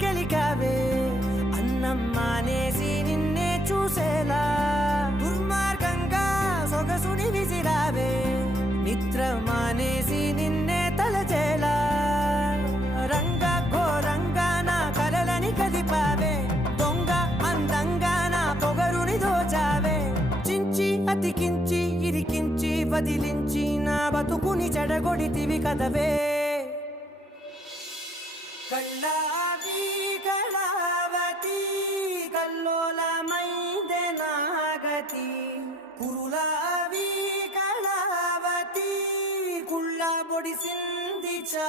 కెలికావే అన్నం మానేసి నిన్నే చూసేలా దుర్మార్గంగా సొగసుని విసిరావే నిద్ర మానేసి నిన్నే తలచేలా రంగ ఘోరంగా నా కలలని కదిపావే దొంగ అందంగా నా పొగరుని దోచావే చించి అతికించి ఇరికించి వదిలించి నా బతుకుని చెడగొడితివి కదవే కళ్ళావి కళావతి కల్లోలమైందే నాగతి కురులావి కళావతి కుళ్ళ బొడిసింది చా